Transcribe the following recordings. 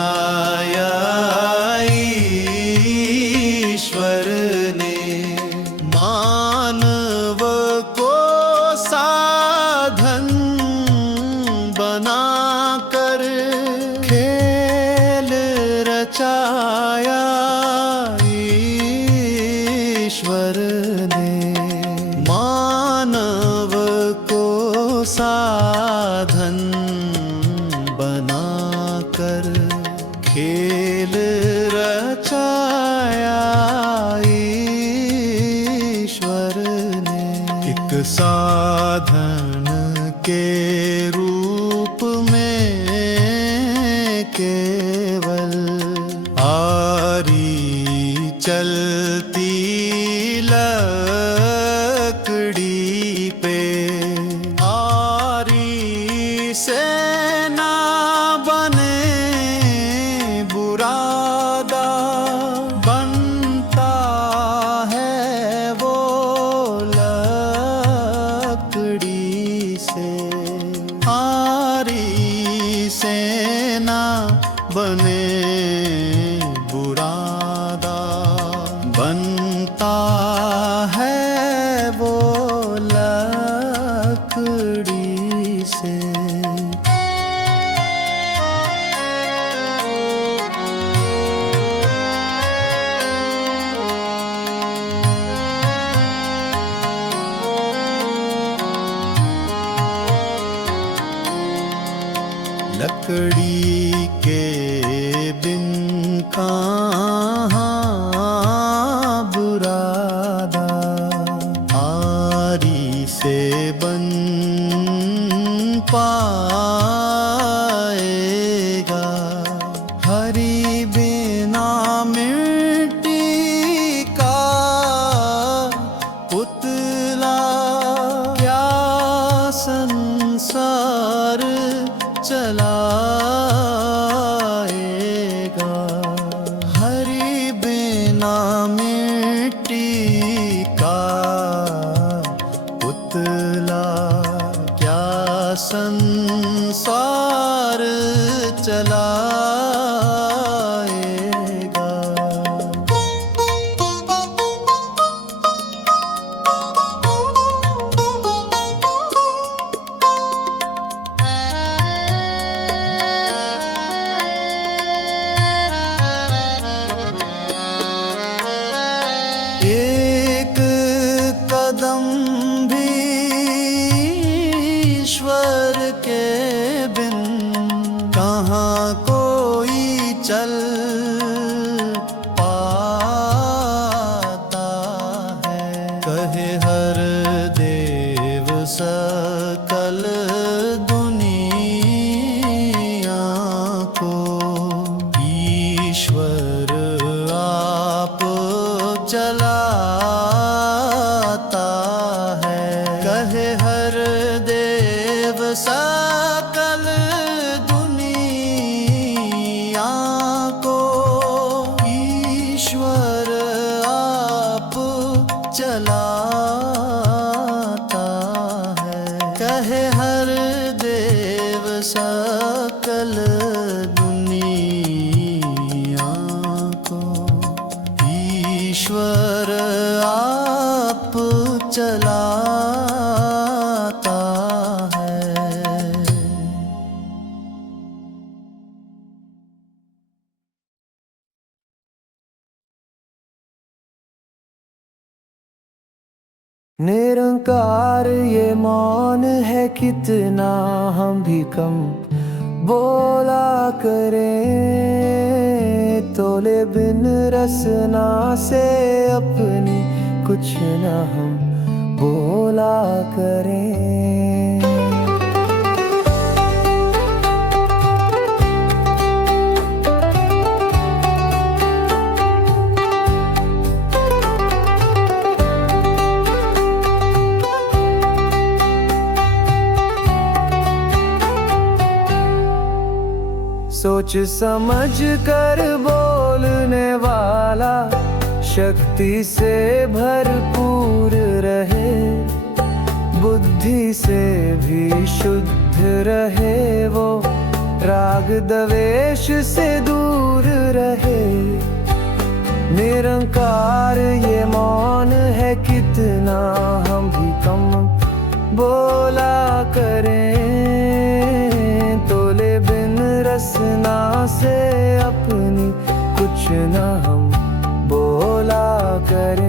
बनाया ईश्वर ने, मानव को साधन बनाकर खेल रचाया ईश्वर ने, मानव को साधन बनाकर खेल रचाया ईश्वर ने। एक साधन के रूप में केवल आरी चलती लकड़ी पे, आरी से ना बने बुरादा, बनता है वो लकड़ी से। आरी से ना बने बुरादा, बनता है वो लकड़ी से। लकड़ी के बिन कहाँ बुरादा, आरी से बन पाएगा। हरी बिना मिट्टी का पुतला क्या संसार चलाएगा। हरी बिना मिट्टी का पुतला क्या संसार चलाएगा। एक कदम भी ईश्वर के बिन कहाँ कोई चल पाता है। कहे हर देव सकल दुनिया को, ईश्वर आप चलाता है। कहे हर देव सकल दुनिया को, ईश्वर आप चलाता है। कहे हर देव सकल दुनिया को, ईश्वर आप चलाता है। निरंकार ये मौन है कितना हम भी कम बोला करें। तोले बिन रसना से अपनी कुछ न हम बोला करें। सोच समझ कर बोलने वाला शक्ति से भरपूर रहे, बुद्धि से भी शुद्ध रहे वो, राग द्वेष से दूर रहे। निरंकार ये मौन है कितना हम भी कम बोला करें। तोले बिन रसना से अपनी कुछ न हम बोला करें।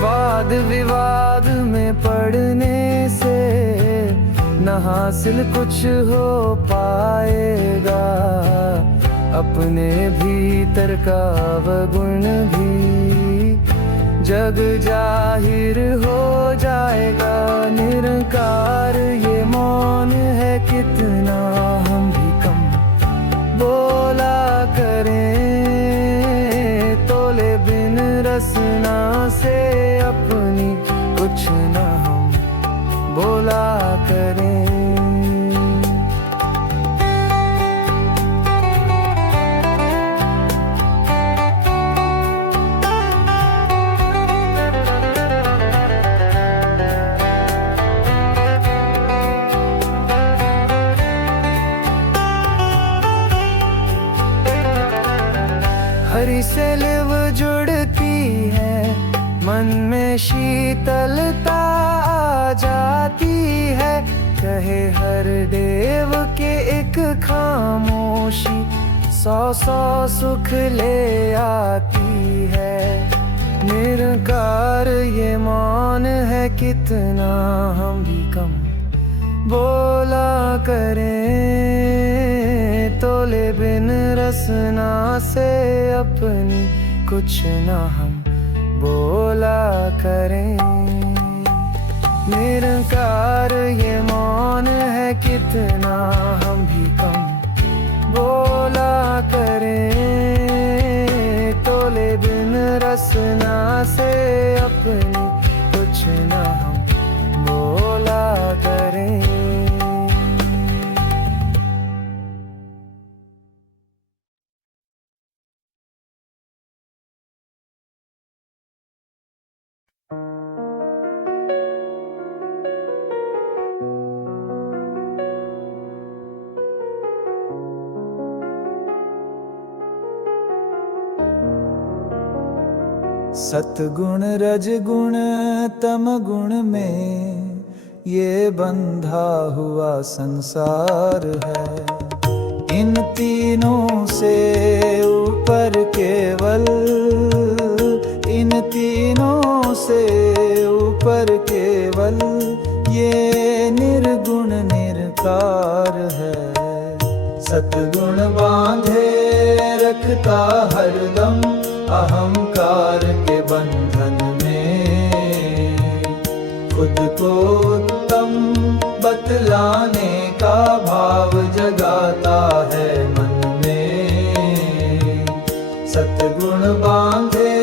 वाद विवाद में पड़ने से न हासिल कुछ हो पाएगा। अपने भीतर का अवगुण भी जग जाहिर हो जाएगा। निरंकार ये मौन है कितना हम भी कम बोला करें। तोले बिन रसना से अपनी कुछ न हम बोला करें। हरि से लिव जुड़ती है, मन में शीतलता आ जाती है। कहे हर देव के एक खामोशी सौ सौ सुख ले आती है। निरंकार ये मौन है कितना हम भी कम बोला करें। तोले बिन रसना से अपनी कुछ न हम बोला करें। निरंकार ये मौन है कितना हम भी कम बोला करें। तोले बिन रसना से अपनी कुछ न हम बोला करें। सतगुण रजगुण तम गुण में ये बंधा हुआ संसार है। इन तीनों से ऊपर केवल, इन तीनों से ऊपर केवल ये निर्गुण निरकार है। सतगुण बांधे रखता हरदम अहंकार के बंधन में। खुद को उत्तम बतलाने का भाव जगाता है मन में। सतगुण बांधे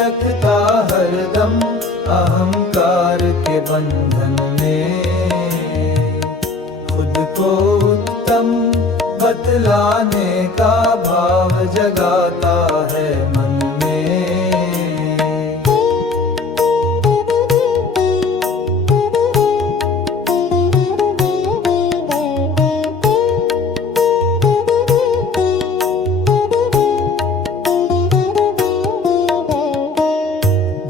रखता हरदम अहंकार के बंधन में। खुद को उत्तम बतलाने का भाव जगाता है मन में।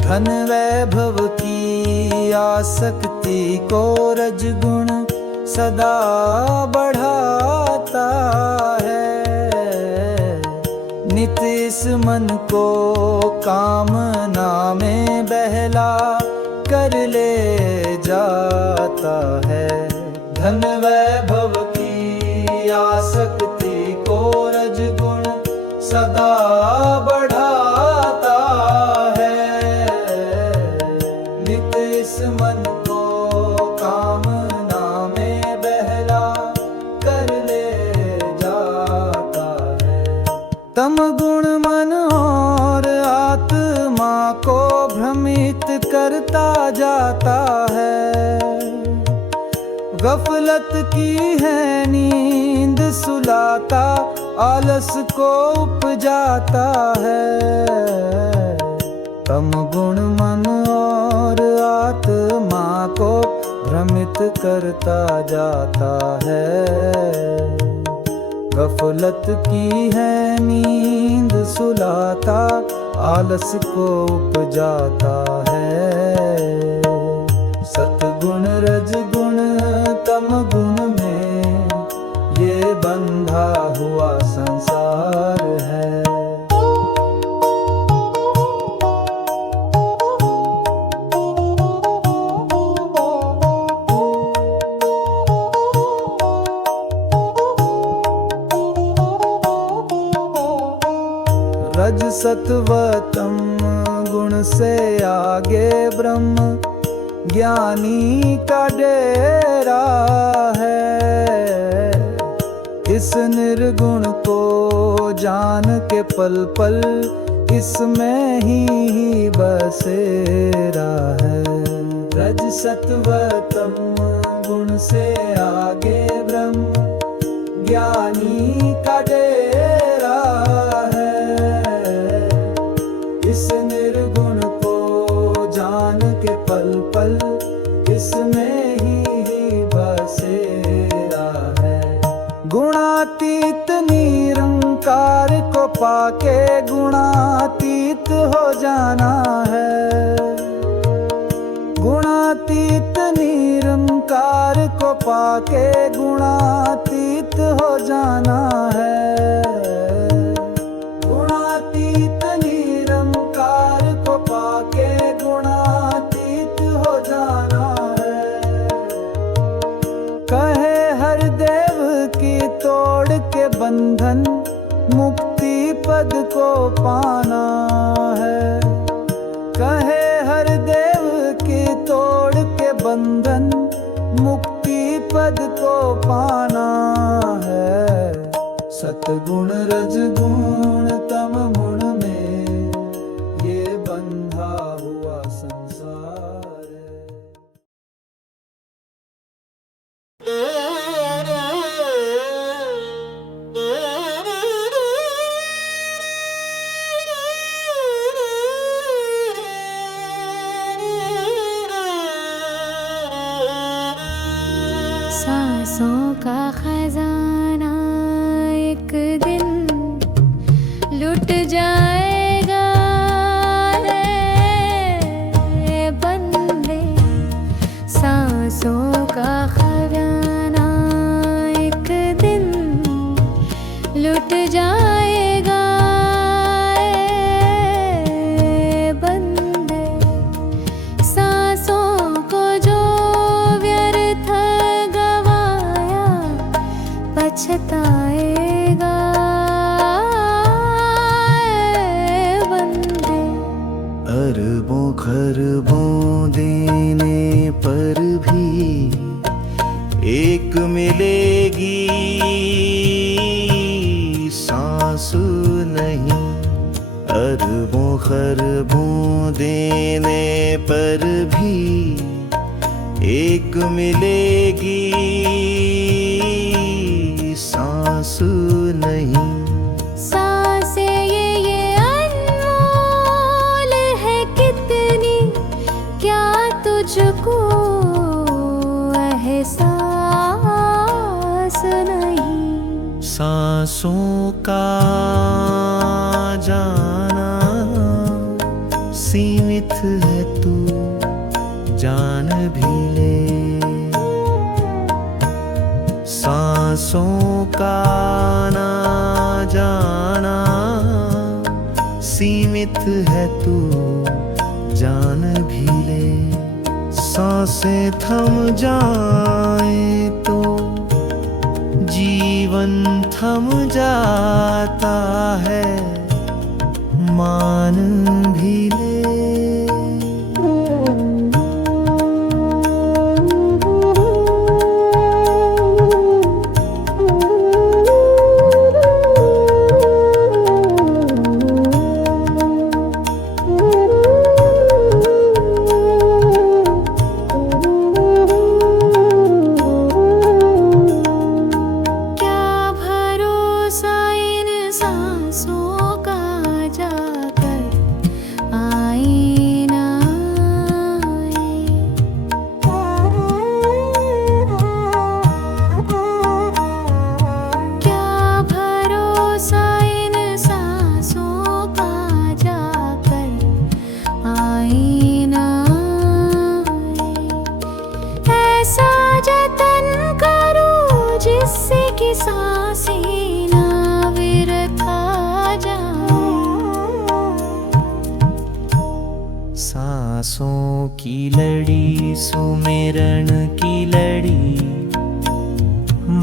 धन वैभव की आसक्ति को रजगुण सदा बढ़ाता है। नित इस मन को कामना में बहला कर ले जाता है। धन वैभव की आसक्ति को रजगुण सदा बढ़ाता है। नित इस मन को कामना में बहला कर ले जाता है। तम गुण मन और आत्मा को भ्रमित करता जाता गफलत की है नींद सुलाता, आलस को उपजाता है। तम गुण मन और आत्मा को भ्रमित करता जाता है। गफलत की है नींद सुलाता, आलस को उपजाता है। सतगुण रजगुण तम गुण में ये बंधा हुआ संसार है। रज सत्व तम गुण से आगे ब्रह्म ज्ञानी का डेरा है। इस निर्गुण को जान के पल पल इसमें ही बसेरा है। रज सत्व तम गुण से आगे ब्रह्म ज्ञानी का डेरा है। इस निर्गुण को जान के पल पल इसमें ही बसेरा है। गुणातीत निरंकार को पाके गुणातीत हो जाना है। गुणातीत निरंकार को पाके गुणातीत हो जाना है। गुणातीत निरंकार को पाके गुणातीत हो जाना है। कहे हर देव की तोड़ के बंधन मुक्ति पद को पाना है। कहे हर देव की तोड़ के बंधन मुक्ति पद को पाना है। सतगुण रजगुण तम गुण में ये बंधा हुआ संसार है। सांसों का खजाना एक दिन लुट जाएगा रे बंदे। सांसों का खजाना एक दिन लुट जाएगा रे बंदे। सांसों को जो व्यर्थ गवाया पछताएगा रे बंदे। अरबों खरबों देने पर भी एक मिलेगी सांस नहीं। अरबों खरबों देने पर भी एक मिलेगी सांस नहीं। सांसें ये अनमोल है कितनी, क्या तुझको एहसास नहीं। सांसों का जाना सीमित है, तू जान भी ले। सांसों का ना जाना सीमित है, तू जान भी ले। सांसें थम जाए तो जीवन थम जाता है, मान भी ले।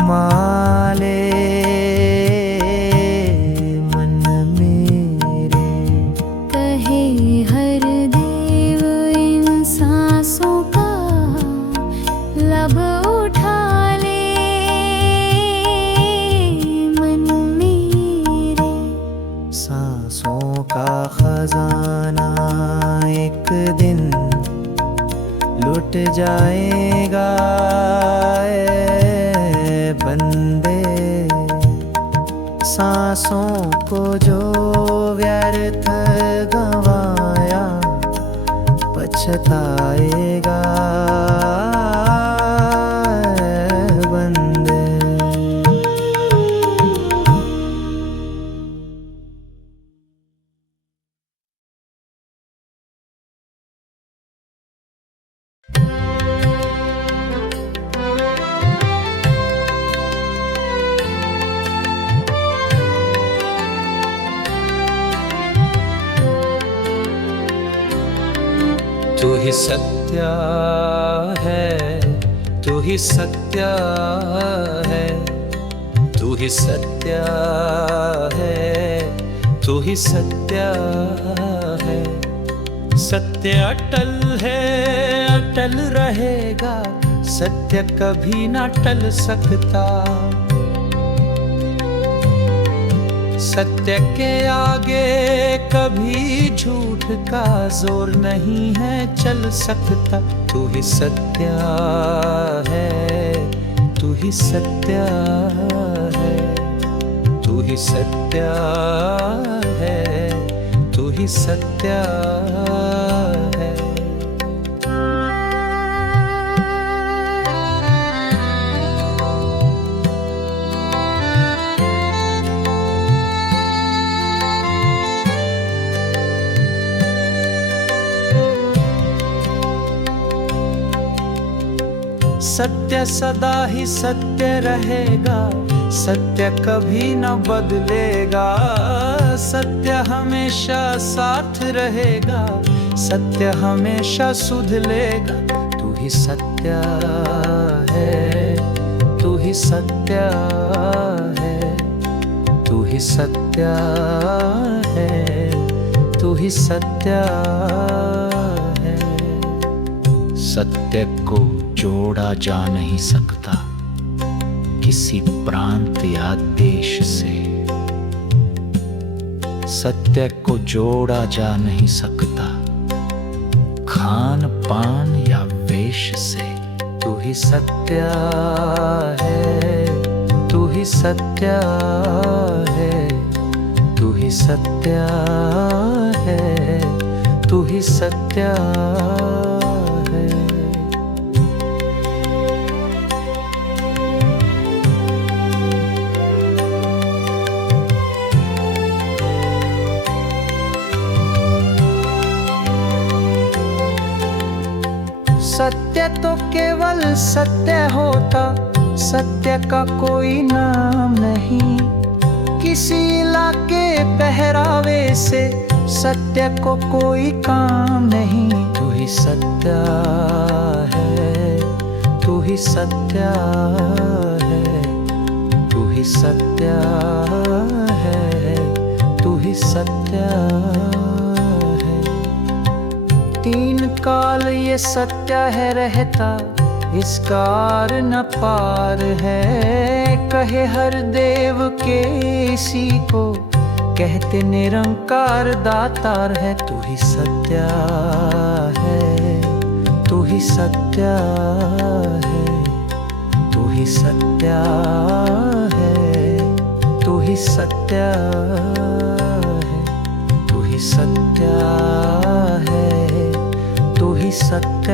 माले मन मेरे। कहे हर देव इन सांसों का लब उठा ले मन मेरे। सांसों का खजाना एक दिन लुट जाएगा ऐ बंदे। सांसों को जो व्यर्थ गंवाया पछताएगा ऐ बंदे। तू ही सत्य है, तू ही सत्य है, तू ही सत्य है, तू ही सत्य है। सत्य अटल है, अटल रहेगा, सत्य कभी ना टल सकता। सत्य के आगे कभी झूठ का जोर नहीं है चल सकता। तू ही सत्य है, तू ही सत्य है, तू ही सत्य है, तू ही सत्य है। सत्य सदा ही सत्य रहेगा, सत्य कभी न बदलेगा। सत्य हमेशा साथ रहेगा, सत्य हमेशा सुध लेगा। तू ही सत्य है, तू ही सत्य है, तू ही सत्य है, तू ही सत्य है। सत्य को जोड़ा जा नहीं सकता किसी प्रांत या देश से। सत्य को जोड़ा जा नहीं सकता खान पान या वेश से। तू ही सत्य है, तू ही सत्य है, तू ही सत्य है, तू ही सत्य है। सत्य तो केवल सत्य होता, सत्य का कोई नाम नहीं। किसी इलाके पहरावे से सत्य को कोई काम नहीं। तू ही सत्य है, तू ही सत्य है, तू ही सत्य है, तू ही सत्य है। तीन काल ये सत्य है रहता, इसका आर न पार है। कहे हर देव के इसी को कहते निरंकार दातार है। तू ही सत्य है, तू ही सत्य है, तू ही सत्य है, तू ही सत्य है, तू ही सत्य है, तू ही सत्य